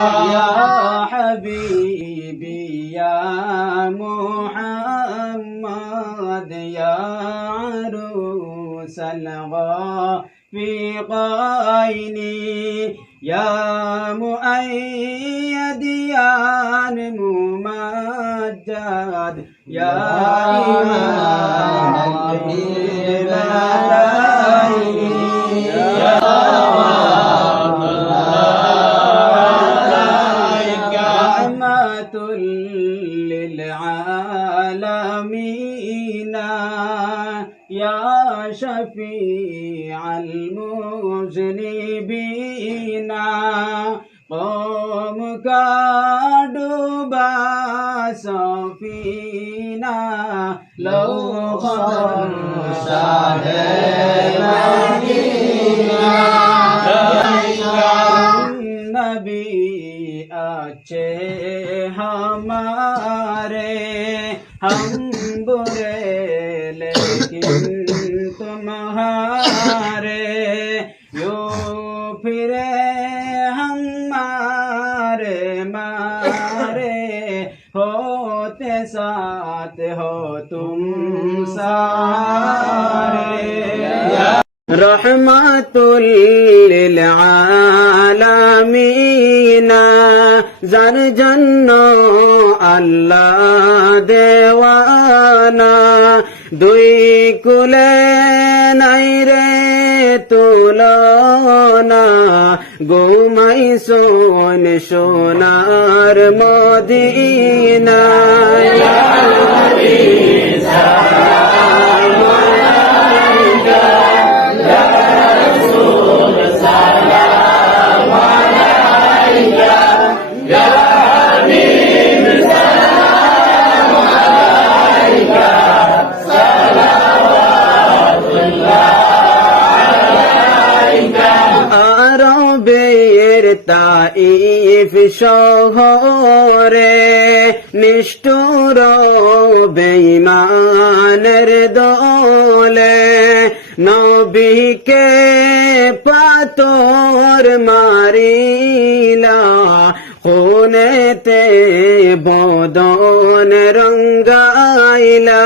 يا حبيبي يا محمد يا عروس الغافقين يا مؤيد يا ممجد يا إمام للعالمين يا شفيع المذنبين قومك دبا سفينة لو خرج नबी अच्छे हमारे हम बुरे लेकिन तुम्हारे। यो फिरे हमारे मारे होते साथ हो तुम सारे। रहमतुल যার জন্য আল্লাহ দেওয়ানা দুই কুলে নাই রে তুলনা গৌমাই সোন সোনার মদিনা আরবের তাইফ শহরে নিষ্ঠুর বেঈমানের দলে নবীকে পাতর মারিলা খুনেতে বদন রঙ্গাইলা।